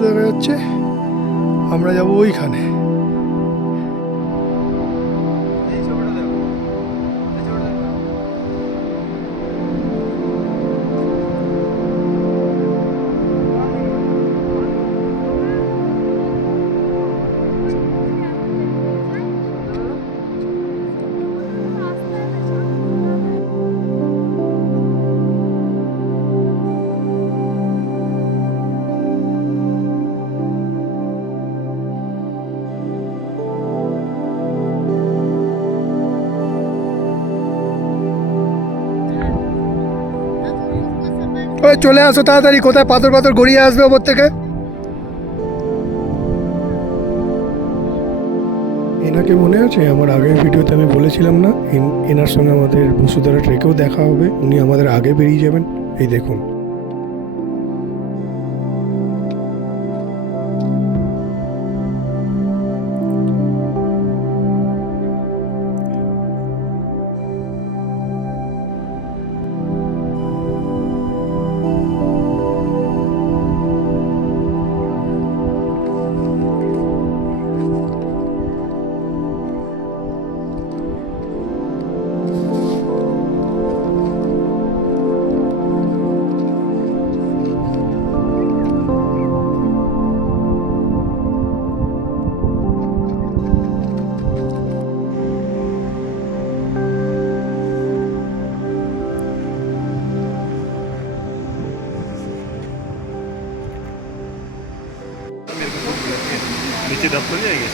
দূরে দেখা যাচ্ছে আমরা যাব ওইখানে। ওই চলে আসো তাড়াতাড়ি, কোথায় পাথর পাথর গড়িয়ে আসবে ওপর থেকে। এনাকে মনে আছে আমার আগের ভিডিওতে আমি বলেছিলাম না এনার সঙ্গে আমাদের বসুধারা ট্রেকেও দেখা হবে, উনি আমাদের আগে বেরিয়ে যাবেন। এই দেখুন नीचे दफ्तर जाएंगे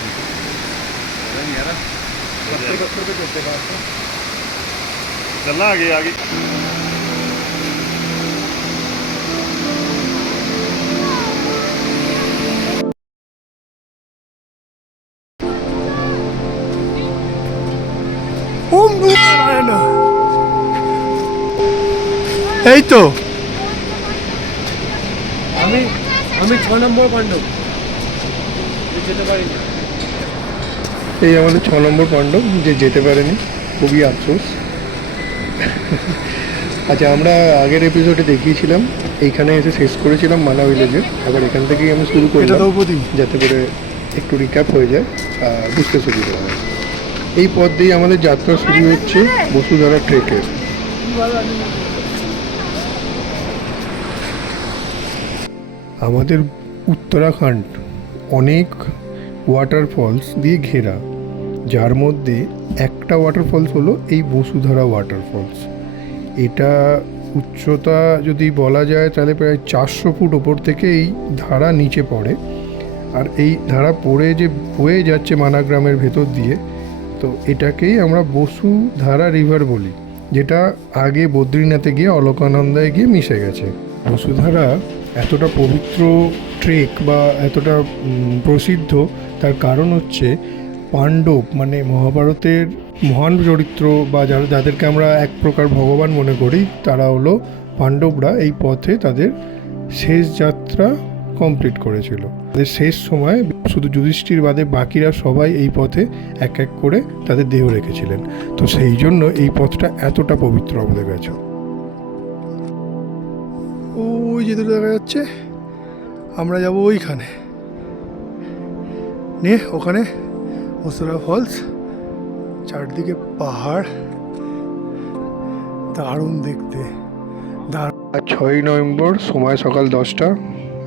चलना आगे आगे। এই তো আমি 6 নম্বর পাণ্ডব যেতে পারিনি। এই আমাদের 6 নম্বর পাণ্ডব যে যেতে পারেনি, খুবই আফসোস। আচ্ছা, আমরা আগের এপিসোডে দেখিয়েছিলাম এইখানে এসে শেষ করেছিলাম মানা ভিলেজে, আবার এখান থেকেই আমি শুরু করলাম যাতে করে একটু রিক্যাপ হয়ে যায় আর বুঝতে সুবিধা হয়। এই পথ দিয়ে আমাদের যাত্রা শুরু হচ্ছে বসুধারা ট্রেকের। আমাদের উত্তরাখণ্ড অনেক ওয়াটারফলস দিয়ে ঘেরা, যার মধ্যে একটা ওয়াটারফলস হলো এই বসুধারা ওয়াটারফলস। এটা উচ্চতা যদি বলা যায় তাহলে প্রায় 400 ফুট ওপর থেকে এই ধারা নিচে পড়ে, আর এই ধারা পড়ে যে বয়ে যাচ্ছে মানা গ্রামের ভেতর দিয়ে, তো এটাকেই আমরা বসুধারা রিভার বলি, যেটা আগে বদ্রীনাথে গিয়ে অলকানন্দায় গিয়ে মিশে গেছে। বসুধারা এতটা পবিত্র ট্রেক বা এতটা প্রসিদ্ধ, তার কারণ হচ্ছে পাণ্ডব মানে মহাভারতের মহান চরিত্র বা যাদেরকে আমরা এক প্রকার ভগবান মনে করি, তারা হলো পাণ্ডবরা এই পথে তাদের শেষ যাত্রা কমপ্লিট করেছিল। তাদের শেষ সময় শুধু যুধিষ্ঠির বাদে বাকিরা সবাই এই পথে এক এক করে তাদের দেহ রেখেছিলেন। তো সেই জন্য এই পথটা এতটা পবিত্র আমাদের কাছে। ওই যে দূরে দেখা যাচ্ছে আমরা যাব ওইখানে, নিয়ে ওখানে বসুধারা ফলস, চারদিকে পাহাড়, দারুণ দেখতে। 6 নভেম্বর, সময় সকাল 10টা,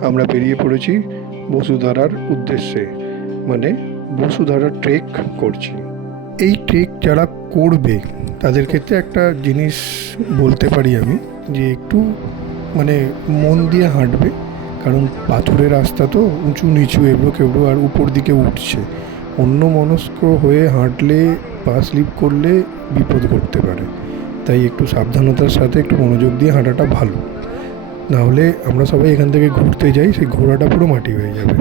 আমরা বেরিয়ে পড়েছি বসুধারার উদ্দেশ্যে, মানে বসুধারা ট্রেক করছি। এই ট্রেক যারা করবে তাদের ক্ষেত্রে একটা জিনিস বলতে পারি আমি, যে একটু মানে মন দিয়ে হাঁটবে, কারণ পাথরের রাস্তা তো উঁচু নিচু এবড়ো খেবড়ো আর উপর দিকে উঠছে। অন্য মনস্ক হয়ে হাঁটলে পা স্লিপ করলে বিপদ ঘটতে পারে, তাই একটু সাবধানতার সাথে একটু মনোযোগ দিয়ে হাঁটাটা ভালো। নাহলে আমরা সবাই এখান থেকে ঘুরতে যাই, সেই ঘোড়াটা পুরো মাটি হয়ে যাবে।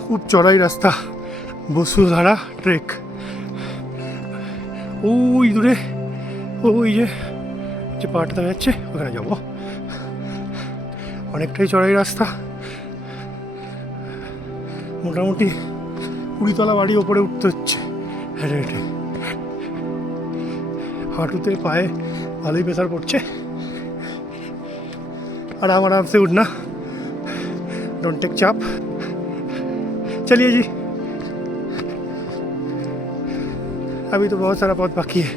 খুব চড়াই রাস্তা বসুধারা ট্রেক। ওই দূরে ওই যে পাহাড়টা দেখা যাচ্ছে ওখানে যাবো। অনেকটাই চড়াই রাস্তা, মোটামুটি 20 তলা বাড়ি ওপরে উঠতে হচ্ছে হেঁটে হেঁটে। হাঁটুতে পায়ে ভালোই প্রেসার পড়ছে, আর আরামসে উঠ না, ডোন্ট টেক চাপ। चलिए जी, अभी तो बहुत सारा पथ बाकी है।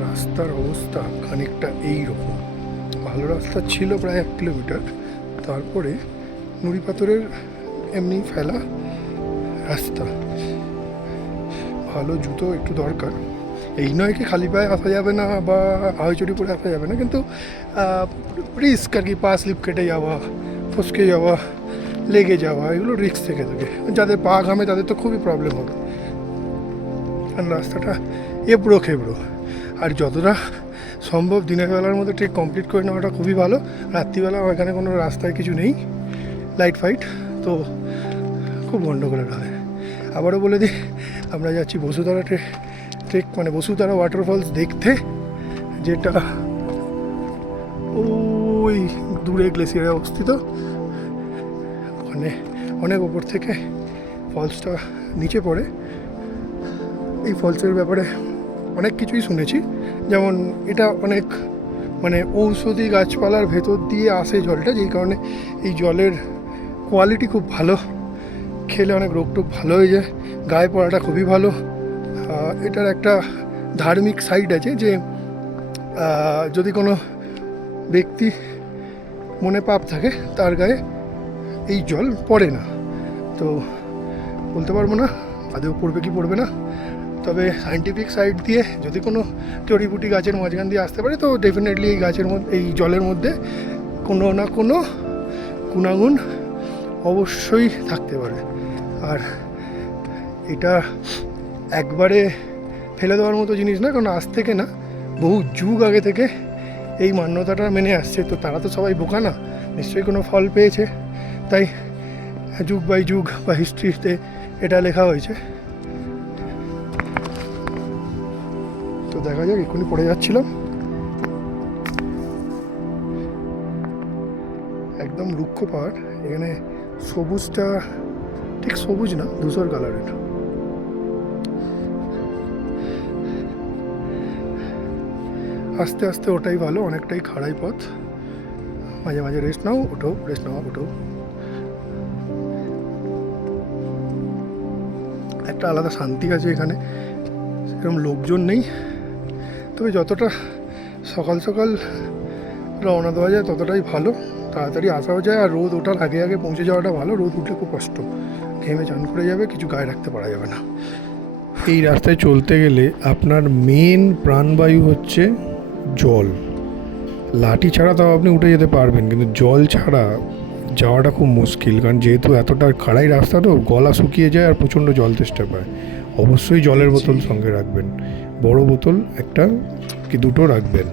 রাস্তার অবস্থা খানিকটা এই রকম। ভালো রাস্তা ছিল প্রায় 1 কিলোমিটার, তারপরে নুড়ি পাথরের এমনি ফেলা রাস্তা। ভালো জুতো একটু দরকার। এই নয় কি খালি পায়ে আসা যাবে না বা হাওয়াচুরি করে আসা যাবে না, কিন্তু রিস্ক আর কি, পা স্লিপ কেটে যাওয়া, ফসকে যাওয়া, লেগে যাওয়া, এগুলো রিস্ক থেকে থাকে। যাদের পা ঘামে তাদের তো খুবই প্রবলেম হবে। কারণ রাস্তাটা এবড়ো খেবড়ো, আর যতটা সম্ভব দিনের বেলার মধ্যে ট্রেক কমপ্লিট করে নেওয়াটা খুবই ভালো। রাত্রিবেলা এখানে কোনো রাস্তায় কিছু নেই, লাইট ফাইট, তো খুব গণ্ডগোলের হয়। আবারও বলে দিই, আমরা যাচ্ছি বসুধারা ট্রেক মানে বসুধারা ওয়াটারফলস দেখতে, যেটা ওই দূরে গ্লেসিয়ারে অবস্থিত। ওখানে অনেক ওপর থেকে ফলসটা নিচে পড়ে। এই ফলসের ব্যাপারে অনেক কিছুই শুনেছি, যেমন এটা অনেক মানে ঔষধি গাছপালার ভেতর দিয়ে আসে জলটা, যেই কারণে এই জলের কোয়ালিটি খুব ভালো, খেলে অনেক রোগ টোগ ভালো হয়ে যায়, গায়ে পড়াটা খুবই ভালো। এটার একটা ধার্মিক সাইড আছে যে যদি কোনো ব্যক্তি মনে পাপ থাকে তার গায়ে এই জল পড়ে না। তো বলতে পারবো না আদৌ পড়বে কি পড়বে না, তবে সায়েন্টিফিক সাইড দিয়ে যদি কোনো জড়িবুটি গাছের মাঝখান দিয়ে আসতে পারে, তো ডেফিনেটলি এই গাছের মধ্যে, এই জলের মধ্যে কোনো না কোনো গুণাগুণ অবশ্যই থাকতে পারে। আর এটা একবারে ফেলে দেওয়ার মতো জিনিস না, কারণ আজ থেকে না, বহু যুগ আগে থেকে এই মান্যতাটা মেনে আসছে। তো তারা তো সবাই বোকা না, নিশ্চয়ই কোনো ফল পেয়েছে, তাই যুগ বাই যুগ বা হিস্ট্রিতে এটা লেখা হয়েছে। তো দেখা যাক, এক্ষুনি পড়ে যাচ্ছিলাম, একদম রুক্ষ পাহাড়। এখানে সবুজটা ঠিক সবুজ না, ধূসর কালারের। আস্তে আস্তে ওটাই ভালো, অনেকটাই খাড়াই পথ। মাঝে মাঝে রেস্ট নাও, ওঠো, রেস্ট নাও, ওঠো। একটা আলাদা শান্তি আছে এখানে, সেরকম লোকজন নেই। তবে যতটা সকাল সকাল রওনা দেওয়া যায় ততটাই ভালো, তাড়াতাড়ি আসাও যায়। আর রোদ ওঠার আগে আগে পৌঁছে যাওয়াটা ভালো, রোদ উঠলে খুব কষ্ট, ঘেমে চান করে যাবে, কিছু গায়ে রাখতে পারা যাবে না। এই রাস্তায় চলতে গেলে আপনার মেন প্রাণবায়ু হচ্ছে জল। লাঠি ছাড়া তাও আপনি উঠে যেতে পারবেন, কিন্তু জল ছাড়া যাওয়াটা খুব মুশকিল, কারণ যেহেতু এতটা খাড়াই রাস্তা, তো গলা শুকিয়ে যায় আর প্রচণ্ড জল তেষ্টা পায়। অবশ্যই জলের বোতল সঙ্গে রাখবেন, বড় বোতল একটা কি দুটো রাখবেন।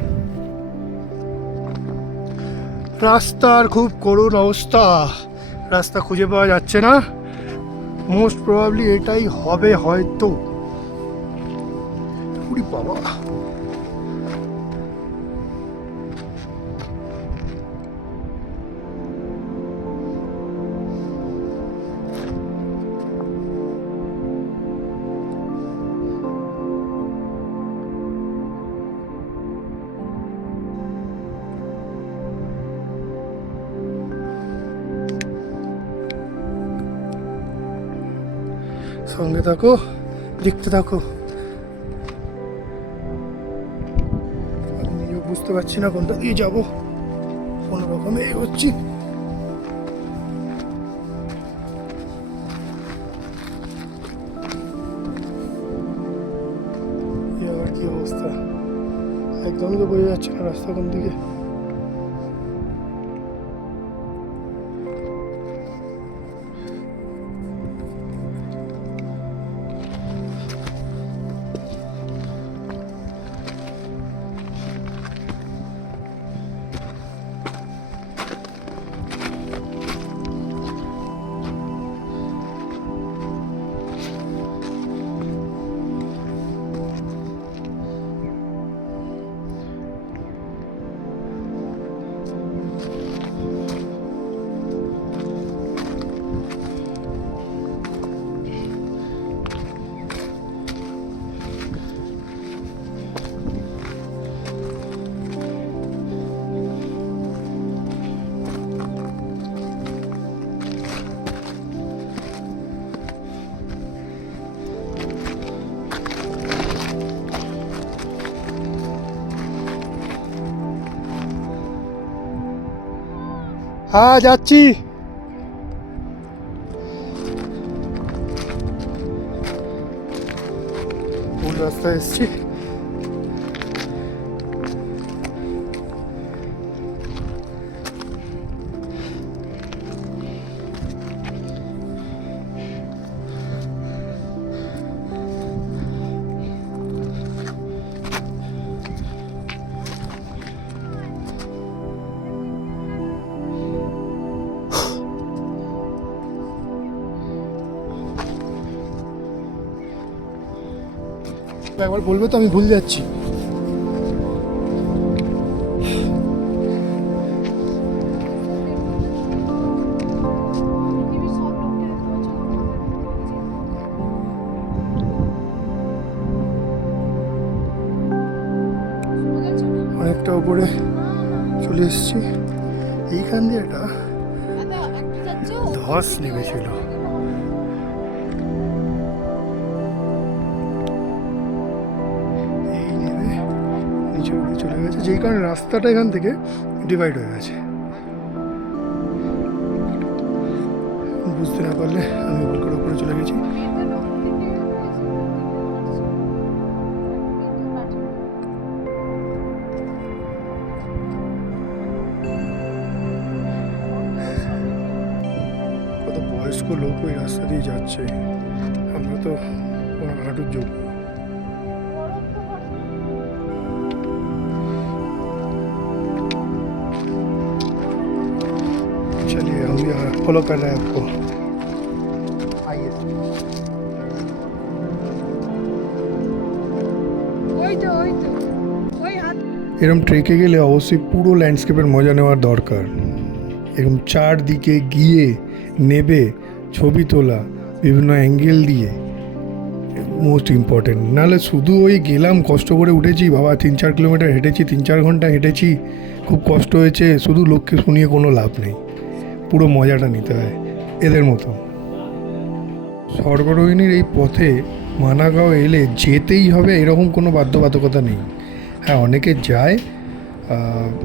রাস্তার খুব করুণ অবস্থা, রাস্তা খুঁজে পাওয়া যাচ্ছে না। মোস্ট প্রবাবলি এটাই হবে হয়তো। উরি বাবা, সঙ্গে থাকো, দেখতে থাকো। আমি নিজেও বুঝতে পারছি না কোনটা দিয়ে যাবো, কোনো রকমে এগোচ্ছি। আবার কি অবস্থা, একদমই তো বোঝা যাচ্ছে না রাস্তা কোন দিকে। হ্যাঁ যাচ্ছি। ভুল রাস্তায় এসছি। একবার বলবে তো, আমি ভুল যাচ্ছি। অনেকটা উপরে চলে এসেছি। এইখান দিয়ে একটা ধস নেমেছিল। এই নেমে নিচে অব্দি চলে গেছে, যেই কারণে রাস্তাটা এখান থেকে ডিভাইড হয়ে গেছে। বুঝতে না পারলে আমি ভুল করে উপরে চলে গেছি। কত বয়স্ক লোক ওই রাস্তা দিয়ে যাচ্ছে, আমরা তো ওনার হাঁটুর যোগ্য। चलिए हम यहाँ फॉलो कर रहे हैं आपको। आइए। এরকম ট্রেকে গেলে অবশ্যই পুরো ল্যান্ডস্কেপের মজা নেওয়ার দরকার। এরকম চারদিকে গিয়ে নেবে ছবি তোলা বিভিন্ন অ্যাঙ্গেল দিয়ে মোস্ট ইম্পর্টেন্ট। নাহলে শুধু ওই গেলাম, কষ্ট করে উঠেছি, বাবা 3-4 কিলোমিটার হেঁটেছি, 3-4 ঘন্টা হেঁটেছি, খুব কষ্ট হয়েছে, শুধু লোককে শুনিয়ে কোনো লাভ নেই। পুরো মজাটা নিতে হয় এদের মতো। স্বর্গরোহিণীর এই পথে মানাগাঁও এলে যেতেই হবে এরকম কোনো বাধ্যবাধকতা নেই। হ্যাঁ, অনেকে যায়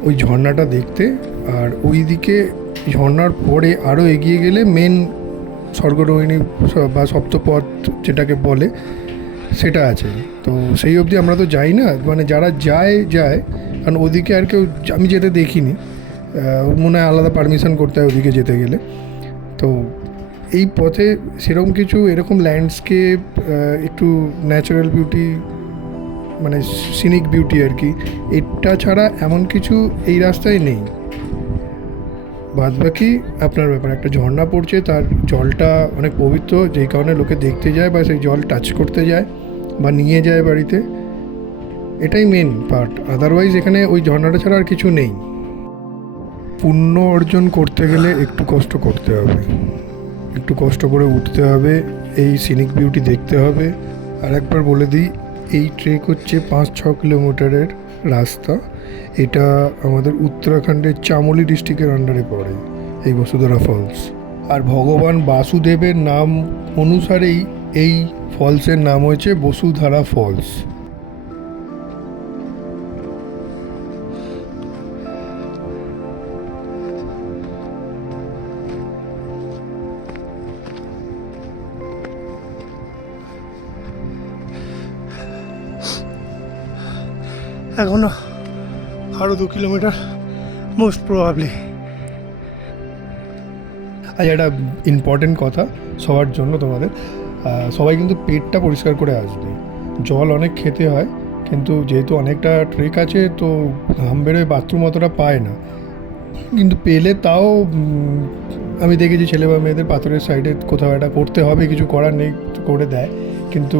ওই ঝর্ণাটা দেখতে, আর ওই দিকে ঝর্ণার পরে আরও এগিয়ে গেলে মেন স্বর্গরোহিণী বা সপ্তপথ যেটাকে বলে সেটা আছে। তো সেই অবধি আমরা তো যাই না, মানে যারা যায় কারণ ওদিকে আর কেউ আমি যেতে দেখিনি, মনে হয় আলাদা পারমিশন করতে হয় ওদিকে যেতে গেলে। তো এই পথে সেরকম কিছু এরকম ল্যান্ডস্কেপ, একটু ন্যাচারাল বিউটি, মানে সিনিক বিউটি আর কি, এটা ছাড়া এমন কিছু এই রাস্তায় নেই। বাদবাকি আপনার ব্যাপার। একটা ঝর্ণা পড়ছে, তার জলটা অনেক পবিত্র, যেই কারণে লোকে দেখতে যায় বা সেই জল টাচ করতে যায় বা নিয়ে যায় বাড়িতে, এটাই মেন পার্ট। আদারওয়াইজ এখানে ওই ঝর্ণাটা ছাড়া আর কিছু নেই। পুণ্য অর্জন করতে গেলে একটু কষ্ট করতে হবে, একটু কষ্ট করে উঠতে হবে, এই সিনিক বিউটি দেখতে হবে। আর একবার বলে দিই, এই ট্রেক হচ্ছে 5-6 কিলোমিটারের রাস্তা। এটা আমাদের উত্তরাখণ্ডের চামোলি ডিস্ট্রিক্টের আন্ডারে পড়ে এই বসুধারা ফলস। আর ভগবান বাসুদেবের নাম অনুসারেই এই ফলসের নাম হয়েছে বসুধারা ফলস। এখনো আরও 2 কিলোমিটার মোস্ট প্রবাবলি। আচ্ছা, একটা ইম্পর্টেন্ট কথা সবার জন্য, তোমাদের সবাই কিন্তু পেটটা পরিষ্কার করে আসবে। জল অনেক খেতে হয়, কিন্তু যেহেতু অনেকটা ট্রেক আছে তো ঘাম বেরোয়, বাথরুম অতটা পায় না, কিন্তু পেলে তাও আমি দেখেছি ছেলে বা মেয়েদের পাথরের সাইডে কোথাও একটা করতে হবে, কিছু করার নেই, করে দেয়। কিন্তু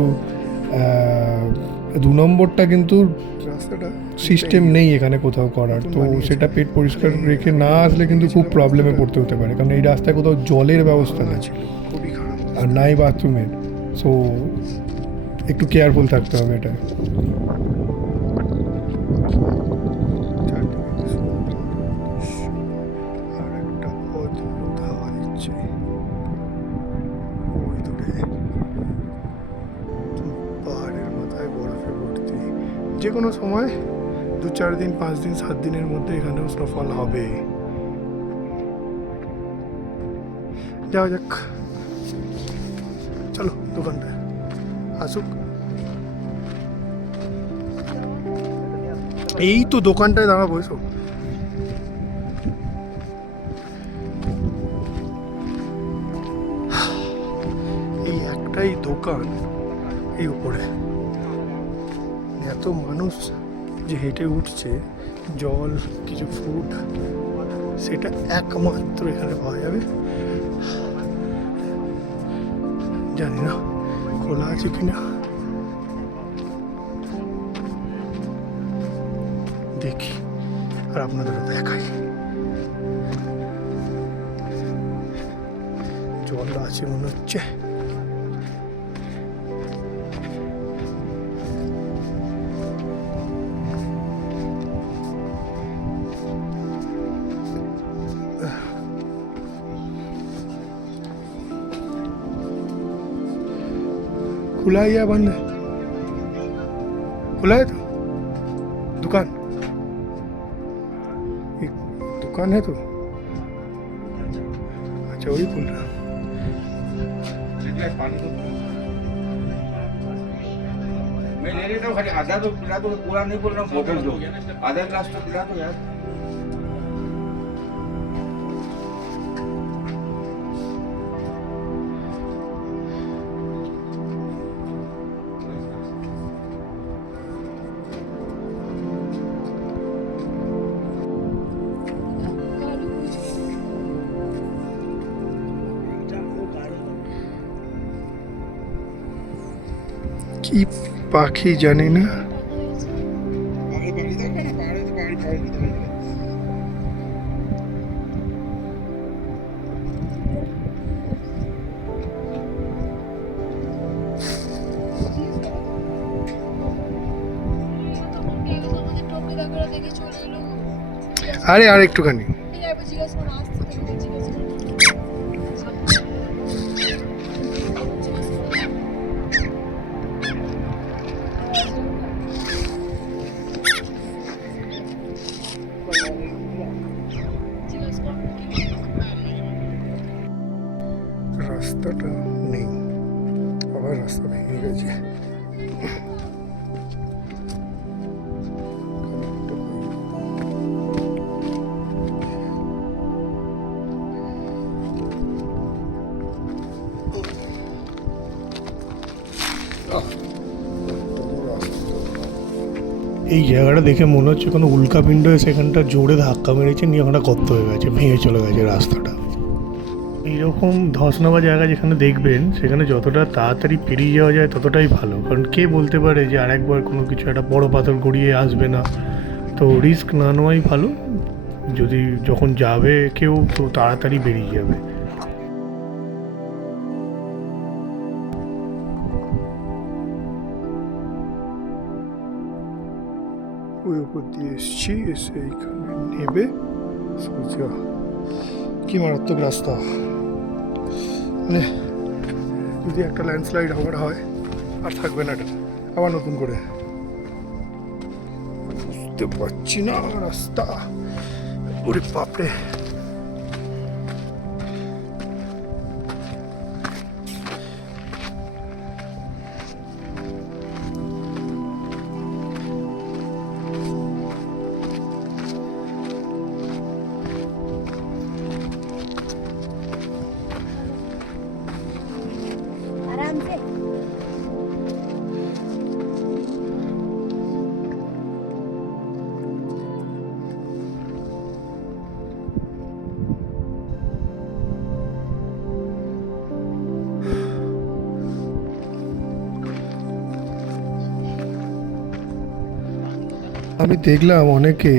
2 নম্বরটা কিন্তু রাস্তাটা সিস্টেম নেই এখানে কোথাও করার, তো সেটা পেট পরিষ্কার রেখে না আসলে কিন্তু খুব প্রবলেমে পড়তে হতে পারে। কারণ এই রাস্তায় কোথাও জলের ব্যবস্থা না ছিল, খুবই খারাপ, আর নাই বাথরুমের। সো একটু কেয়ারফুল থাকতে হবে এটা। আর একটা অদ্ভুত হাওয়া দিচ্ছে ওই দূরে, পাহাড়ের মাথায় বরফে ভর্তি। যে কোনো সময় 2-4 দিন, 5 দিন, 7 দিনের মধ্যে এখানেও স্নোফল হবে। যাওয়া যাক, চলো দোকানটায় আসুক। এই তো দোকানটায় দাঁড়াবো, এসো। এই একটাই দোকান এই উপরে, এত মানুষ যে হেঁটে উঠছে, জল কিছু ফুড সেটা একমাত্র এখানে পাওয়া যাবে। জানি না খোলা আছে কিনা, দেখি আর আপনাদেরও দেখাই। জল আছে মনে হচ্ছে। खुला है या बंद है? खुला है तो दुकान, एक दुकान है तो अच्छा वही खुल रहा। मैं ले लेता हूँ, खाली आधा तो पिला दो, पूरा नहीं बोल रहा हूँ, बोतल दो, आधा ग्लास तो पिला दो यार। কি পাখি জানি না, আরে আর একটুখানি। রাস্তাটা নেই, আবার রাস্তা ভেঙে গেছে। এই জায়গাটা দেখে মনে হচ্ছে কোনো উল্কাপিণ্ড সেখানটা জোরে ধাক্কা মেরেছে, নিয়ে ওখানটা গর্ত হয়ে গেছে, ভেঙে চলে গেছে রাস্তাটা। এইরকম ধসনামা জায়গা যেখানে দেখবেন, সেখানে যতটা তাড়াতাড়ি পেরিয়ে যাওয়া যায় ততটাই ভালো, কারণ কে বলতে পারে যে আরেকবার কোনো কিছু একটা বড় পাথর গড়িয়ে আসবে না। তো রিস্ক না নেওয়াই ভালো, যদি যখন যাবে কেউ তো তাড়াতাড়ি বেরিয়ে যাবে। ওই উপর দিয়ে এসছি, এসে এইখানে নেবে সোজা। কি মারাত্মক রাস্তা, মানে যদি একটা ল্যান্ডস্লাইড আবার হয় আর থাকবে না, এটা আবার নতুন করে বুঝতে পারছি না রাস্তা। ওরে বাপরে, আমি দেখলাম অনেকে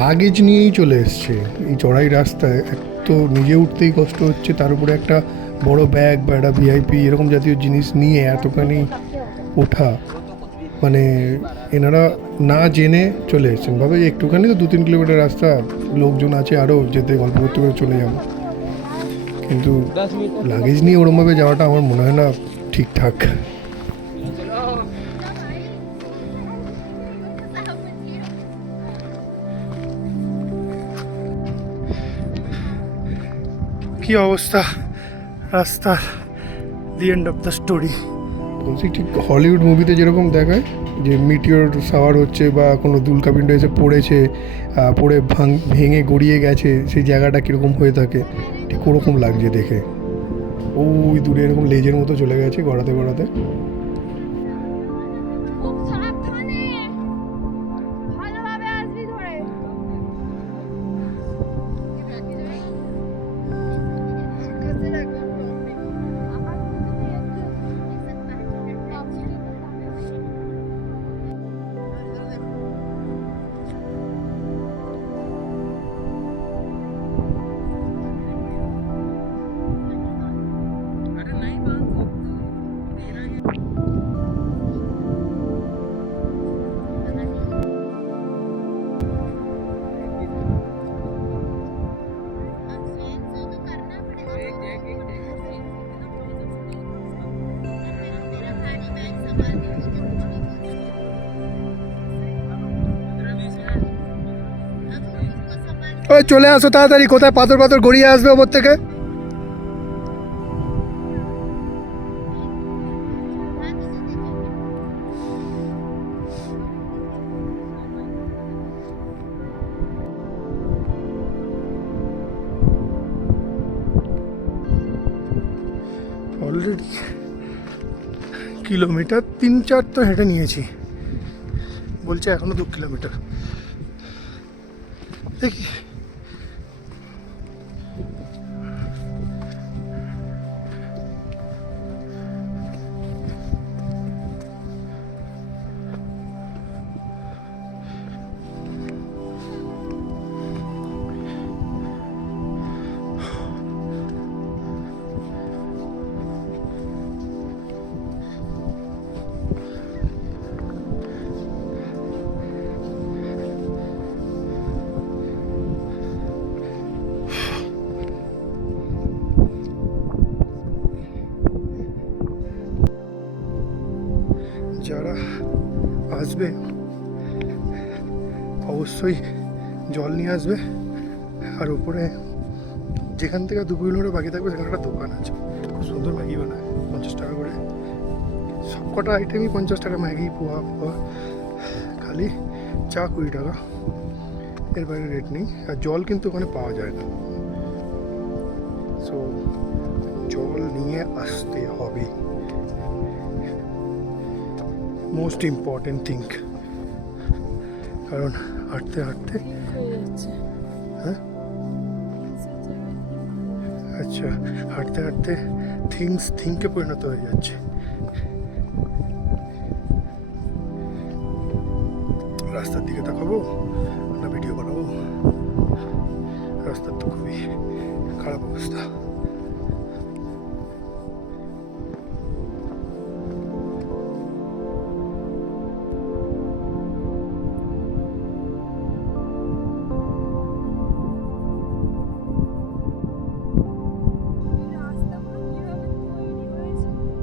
লাগেজ নিয়েই চলে এসছে এই চড়াই রাস্তায়। এক তো নিজে উঠতেই কষ্ট হচ্ছে, তার উপরে একটা বড় ব্যাগ বা একটা ভিআইপি এরকম জাতীয় জিনিস নিয়ে এতখানি ওঠা, মানে এনারা না জেনে চলে এসেছেন। ভাবে যে একটুখানি তো 2-3 কিলোমিটার রাস্তা, লোকজন আছে আরও, যেতে গল্প করতে করে চলে যাবো। কিন্তু লাগেজ নিয়ে ওরমভাবে যাওয়াটা আমার মনে হয় না ঠিকঠাক। কি অবস্থা, রাস্তার the end of the story. বলছি ঠিক হলিউড মুভিতে যেরকম দেখায় যে মিটিওর শাওয়ার হচ্ছে বা কোনো দুলকাপিণ্ড এসে পড়েছে, পড়ে ভেঙে গড়িয়ে গেছে, সেই জায়গাটা কীরকম হয়ে থাকে ঠিক ওরকম লাগছে দেখে। ওই দূরে এরকম লেজের মতো চলে গেছে গড়াতে গড়াতে। খুব সাবধানে ভালোভাবে আসবি ধরে। ওই চলে আসো তাড়াতাড়ি, কোথায় পাথর পাথর গড়িয়ে আসবে ওপর থেকে। অলরেডি কিলোমিটার 3-4 তো হেঁটে নিয়েছি, বলছে এখনো 2 কিলোমিটার। দেখি যারা আসবে অবশ্যই জল নিয়ে আসবে। আর উপরে যেখান থেকে 2 কিলোমিটার বাকি থাকবে সেখানে একটা দোকান আছে, খুব সুন্দর ম্যাগি বানায়, 50 টাকা করে। সবকটা আইটেমই 50 টাকা, ম্যাগি, পোহা পোহা, খালি চা 20 টাকা, এর বাইরে রেট নেই। আর জল কিন্তু ওখানে পাওয়া যায় না, সো জল নিয়ে আসতে হবে, মোস্ট ইম্পর্টেন্ট থিং। কারণ হাঁটতে হাঁটতে, হ্যাঁ আচ্ছা, হাঁটতে হাঁটতে থিংকে পরিণত হয়ে যাচ্ছে। রাস্তার দিকে তাকাবো না ভিডিও বানাবো? রাস্তার তো খুবই খারাপ অবস্থা।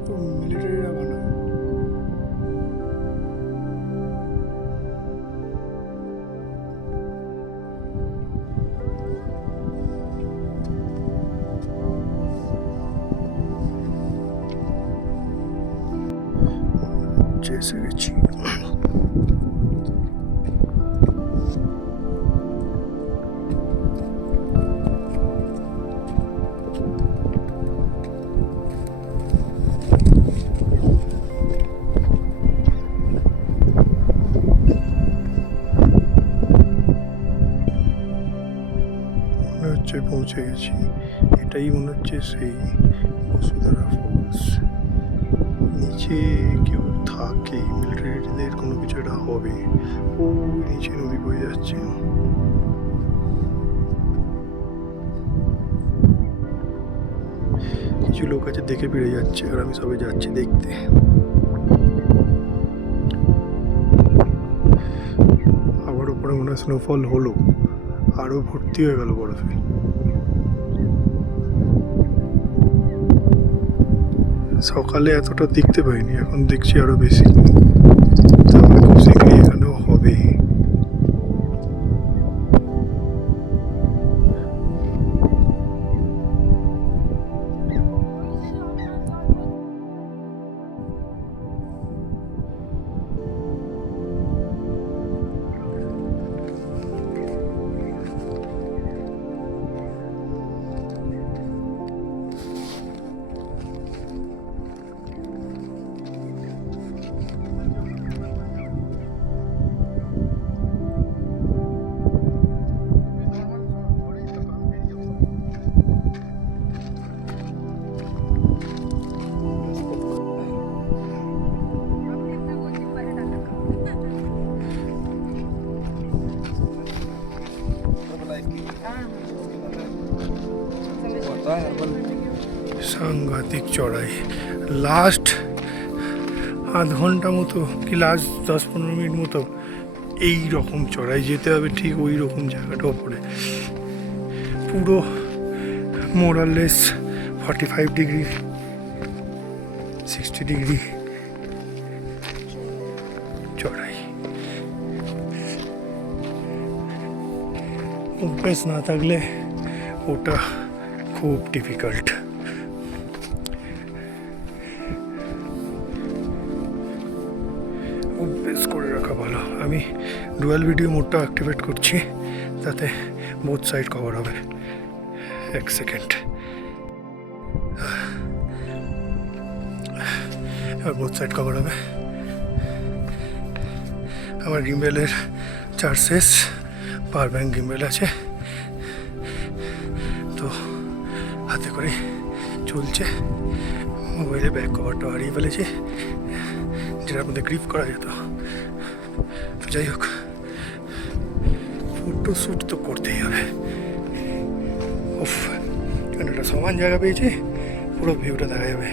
তো মিলিটারিরা বানায়। এসে গেছি। মনে হচ্ছে পৌঁছে গেছি, এটাই মনে হচ্ছে সেই বসুধারা ফলস। নিচে কেউ থাকে, মিলিটারিদের কোনো কিছু একটা হবে। ওই নিচে নদী বয়ে যাচ্ছে। কিছু লোক আছে দেখে বেড়ে যাচ্ছে, আর আমি সবাই যাচ্ছি দেখতে। আবার উপরে মনে হয় স্নোফল হলো, আরও ভর্তি হয়ে গেল বরফে। সকালে এতটা দেখতে পাইনি, এখন দেখছি আরো বেশি। তাহলে খুব শীঘ্রই এখানেও হবে। সাংঘাতিক চড়াই। লাস্ট আধ ঘন্টা মতো কি লাস্ট 10-15 মিনিট মতো এই রকম চড়াই যেতে হবে, ঠিক ওই রকম জায়গাটা ওপরে পুরো মোরাললেস 45 ডিগ্রি 60 ডিগ্রি চড়াই। অভ্যেস না থাকলে ওটা খুব ডিফিকাল্ট। অভ্যেস করে রাখা ভালো। আমি ডুয়াল ভিডিও মোডটা অ্যাক্টিভেট করছি, তাতে বোথ সাইড কভার হবে। 1 সেকেন্ড, এবার বোথ সাইড কভার হবে। আমার গিম্বেলের 4 শেষ, পাওয়ার ব্যাংক গিম্বেল আছে, তো হাতে করে চলছে। মোবাইলে ব্যাক কভারটা হারিয়ে ফেলেছি, যেটার মধ্যে গ্রিপ করা যেত। তো যাই হোক, ফটো শ্যুট তো করতেই হবে। উফ, এখানে একটা সমান জায়গা পেয়েছি, পুরো ভিউটা দেখা যাবে।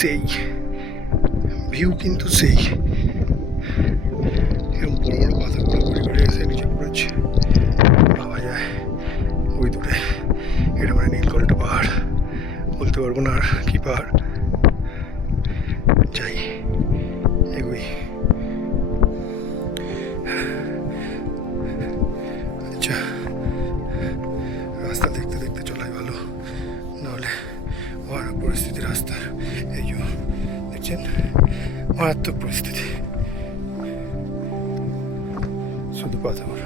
সেই ভিউ কিন্তু সেই এরকম বড় বড় পাথরগুলো ঘুরে ঘুরে এসে নিচে পড়েছে, পাওয়া যায় ওই দূরে। এটা মানে নীলকণ্ঠ পাহাড়, বলতে পারবো না আর কি পাহাড়। যাই, এগোই। আচ্ছা, রাস্তা দেখতে দেখতে চলাই ভালো, নাহলে ভয়ানক পরিস্থিতি রাস্তার। এই যে দেখছেন, মারাত্মক পরিস্থিতি, শুধু পাথর।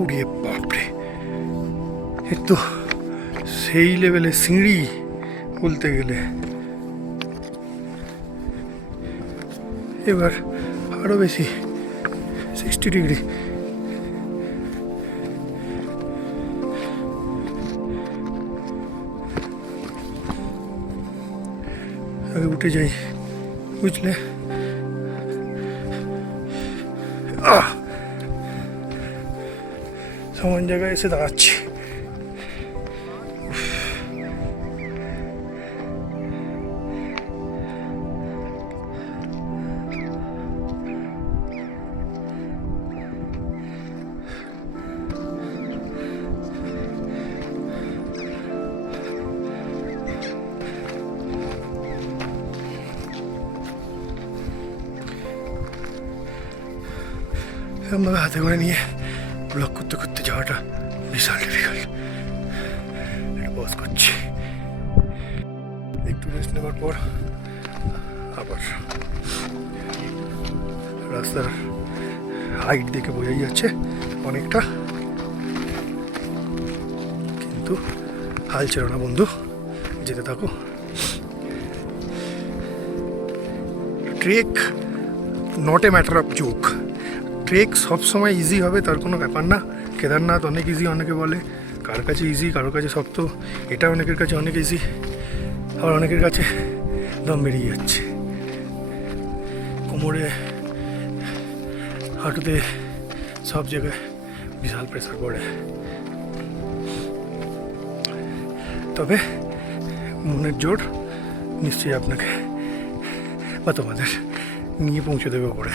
উড়িয়ে বাপরে, এ তো সেই লেভেলে সিঁড়ি বলতে গেলে। এবার আরো বেশি 60 ডিগ্রি। আগে উঠে যাই, বুঝলে? সমান জায়গায় এসে দাঁড়াচ্ছি। এরকমভাবে হাতে করে নিয়ে ব্লক করতে করতে যাওয়াটা বিশাল ডিফিকাল্ট। এটা পজ করছি, একটু রেস্ট নেওয়ার পর আবার। রাস্তার হাইট দেখে বোঝাই যাচ্ছে অনেকটা, কিন্তু হাল ছেড়ো না বন্ধু, যেতে থাকো। Trek not a matter of joke. Trek সবসময় ইজি হবে তার কোনো ব্যাপার না। কেদারনাথ অনেক ইজি, অনেকে বলে, কার কাছে ইজি কারোর কাছে শক্ত। এটা অনেকের কাছে অনেক ইজি, আবার অনেকের কাছে দম বেরিয়ে যাচ্ছে। কোমরে, হাঁটুতে, সব জায়গায় বিশাল প্রেসার পড়ে। তবে মনের জোর নিশ্চয়ই আপনাকে বা তোমাদের নিয়ে পৌঁছে দেবে ওপরে।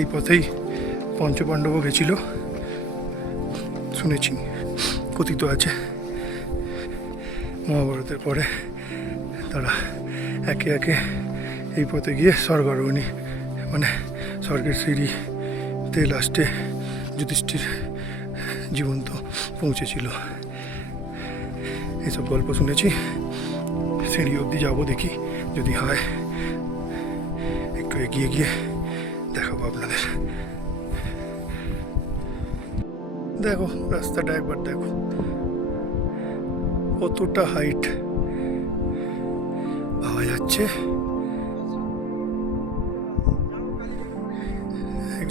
এই পথেই পঞ্চপাণ্ডবও গেছিল শুনেছি, কথিত আছে। মহাভারতের পরে তারা একে একে এই পথে গিয়ে স্বর্গারোহণী, মানে স্বর্গের সিঁড়িতে লাস্টে যুধিষ্ঠির জীবন্ত পৌঁছেছিল। এইসব গল্প শুনেছি। সিঁড়ি অবধি যাবো, দেখি যদি হয় একটু এগিয়ে গিয়ে দেখাবো আপনাদের। দেখো রাস্তাটা একবার দেখো, কতটা হাইট পাওয়া যাচ্ছে।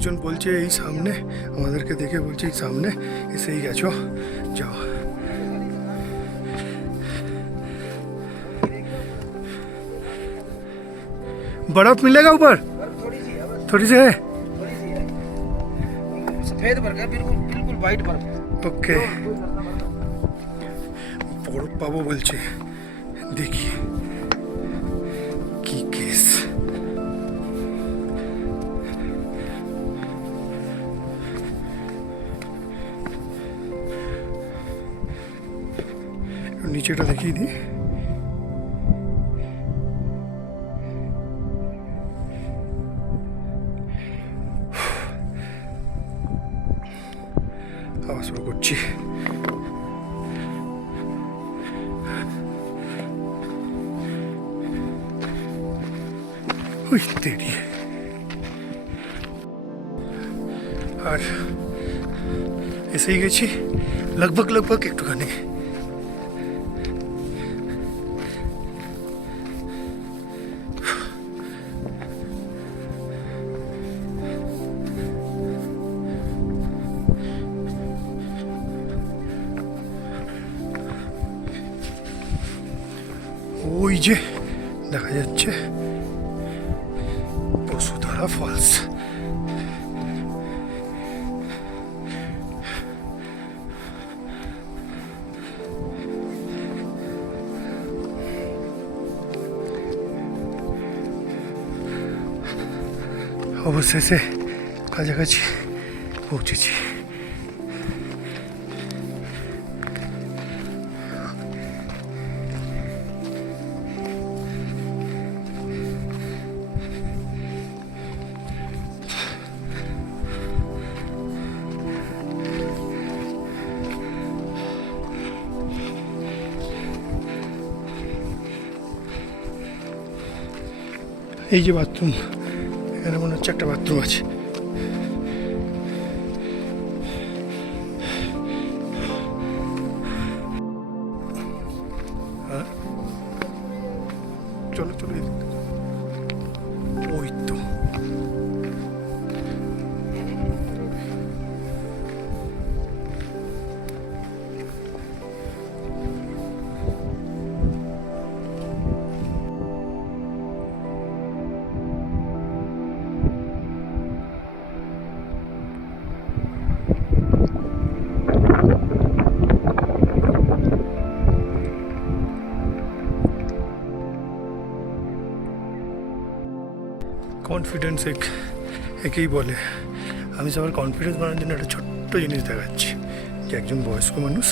লোকজন বলছে এই সামনে, আমাদেরকে দেখে বলছে এই সামনে, এসেই গেছো, যাও। बर्फ मिलेगा ऊपर? थोड़ी सी है। सफेद बर्फ है, बिल्कुल बिल्कुल वाइट बर्फ। ओके, বরফ পাবো বলছে, দেখি কি কেস। নিচেটা দেখিয়ে দিই। আবার শুরু করছি। ওই তেরি, আর এসেই গেছি লগভগ একটুখানি। ওই যে দেখা যাচ্ছে বসুধারা ফলস। অবশেষে কাছাকাছি পৌঁছেছি। এই যে বাথরুম, এখানে মনে হচ্ছে একটা বাথরুম আছে। চলো চলো, ওই তো কনফিডেন্স একেই বলে। আমি সবার কনফিডেন্স বানানোর জন্য একটা ছোট্ট জিনিস দেখাচ্ছি, যে একজন বয়স্ক মানুষ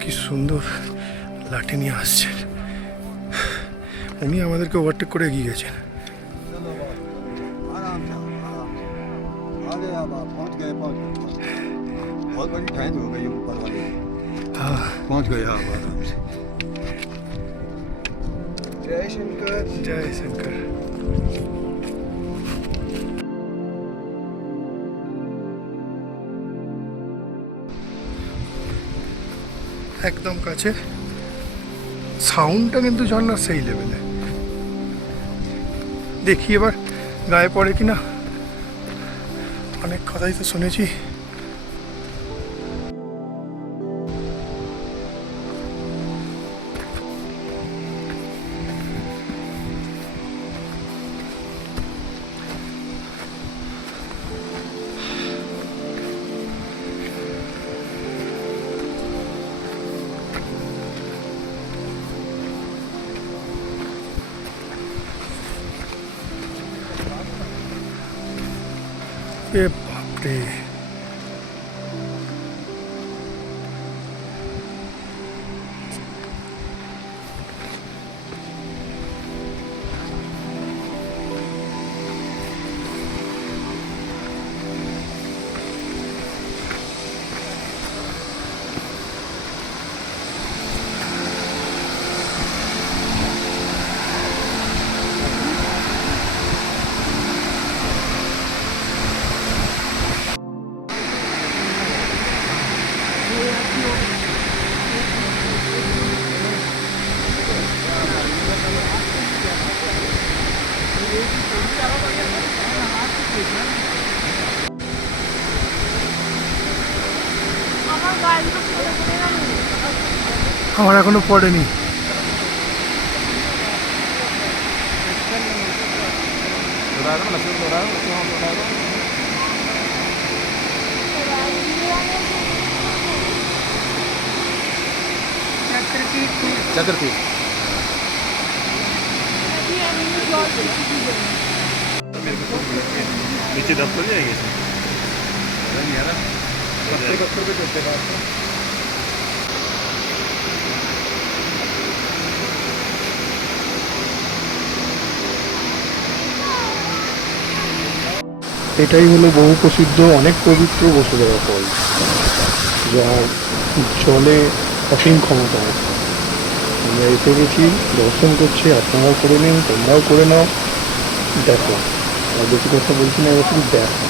কি সুন্দর লাঠি নিয়ে আসছেন। উনি আমাদেরকে ওভারটেক করে এগিয়ে গেছেন। आराम से आ गए, अब आप पहुंच गए। बहुत बड़ी ठंड हो गई ऊपर वाले, हाँ, पहुंच गए आप आराम से। जय शंकर, जय शंकर। একদম কাছে, সাউন্ডটা কিন্তু ঝর্ণার সেই লেভেলে। দেখি এবার গায়ে পড়ে কিনা। অনেক কথাই তো শুনেছি। এ বাপরে, আমার এখনো পড়েনি। नीचे दफ्तर जाएंगे এটাই হলো বহু প্রসিদ্ধ অনেক পবিত্র বসুধারা ফলস, যার জলে অসীম ক্ষমতা আছে। আমরা এসে গেছি, দর্শন করছি, আপনারাও করে নিন, তোমরাও করে নাও। দেখো, আর বেশি কথা বলছি না, এবার শুধু দেখো।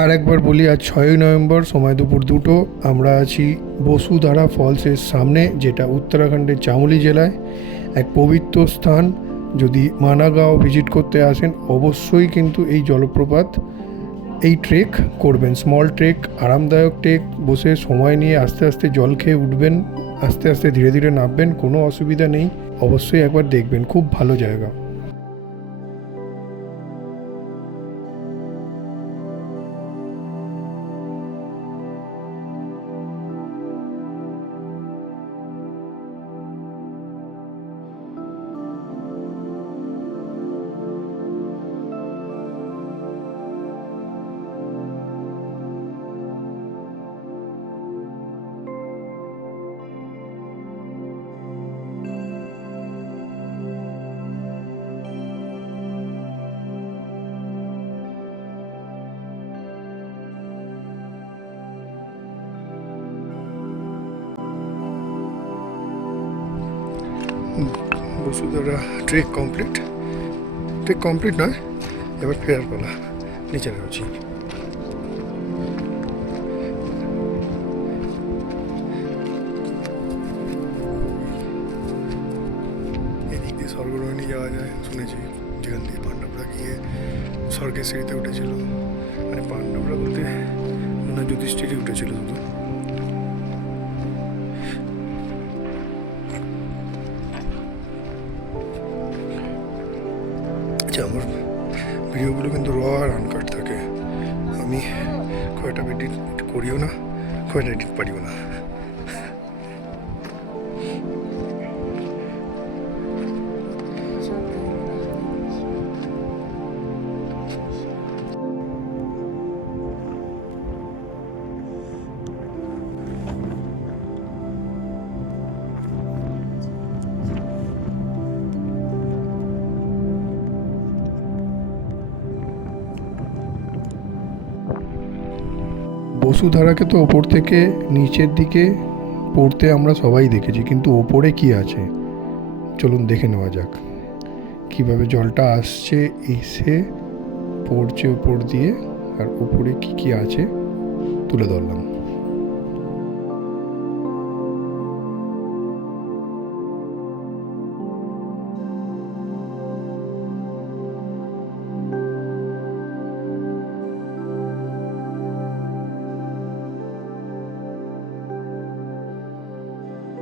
আর একবার বলি, আজ 6ই নভেম্বর, সময় দুপুর 2টো, আমরা আছি বসুধারা ফলসের সামনে, যেটা উত্তরাখণ্ডের চামোলি জেলায় এক পবিত্র স্থান। যদি মানাগাঁও ভিজিট করতে আসেন, অবশ্যই কিন্তু এই জলপ্রপাত, এই ট্রেক করবেন। স্মল ট্রেক, আরামদায়ক ট্রেক, বসে সময় নিয়ে আস্তে আস্তে জল খেয়ে উঠবেন, আস্তে আস্তে ধীরে ধীরে নামবেন, কোনো অসুবিধা নেই। অবশ্যই একবার দেখবেন, খুব ভালো জায়গা। বসুধারা ট্রেক কমপ্লিট নয়, এবার ফেরার পালা। নিচে নামছি। এদিক দিয়ে স্বর্গরোহিণী যাওয়া যায় শুনেছি, যেখান দিয়ে পাণ্ডবরা গিয়ে স্বর্গের সিঁড়িতে উঠেছিল। মানে পাণ্ডবরা বলতে মনে হয় যুধিষ্ঠিরই উঠেছিল শুধু। আচ্ছা, আমার ভিডিওগুলো কিন্তু র আর আনকাট থাকে। আমি খুব একটা এডিট করিও না, খুব একটা এডিট পারিও না। বসুধারাকে তো ওপর থেকে নিচের দিকে পড়তে আমরা সবাই দেখেছি, কিন্তু ওপরে কি আছে চলুন দেখে নেওয়া যাক। কিভাবে জলটা আসছে, এসে পড়ছে ওপর দিয়ে, আর ওপরে কি কি আছে তুলে ধরলাম।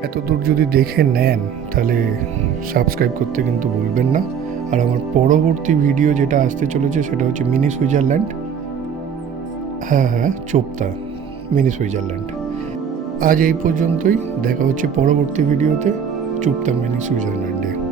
এত দূর যদি দেখে নেন, তাহলে সাবস্ক্রাইব করতে কিন্তু ভুলবেন না। আর আমার পরবর্তী ভিডিও যেটা আসতে চলেছে সেটা হচ্ছে মিনি সুইজারল্যান্ড। হ্যাঁ, চোপতা, মিনি সুইজারল্যান্ড। আজ এই পর্যন্তই, দেখা হচ্ছে পরবর্তী ভিডিওতে। চুপতাম ভ্যালি সুইজারল্যান্ডে।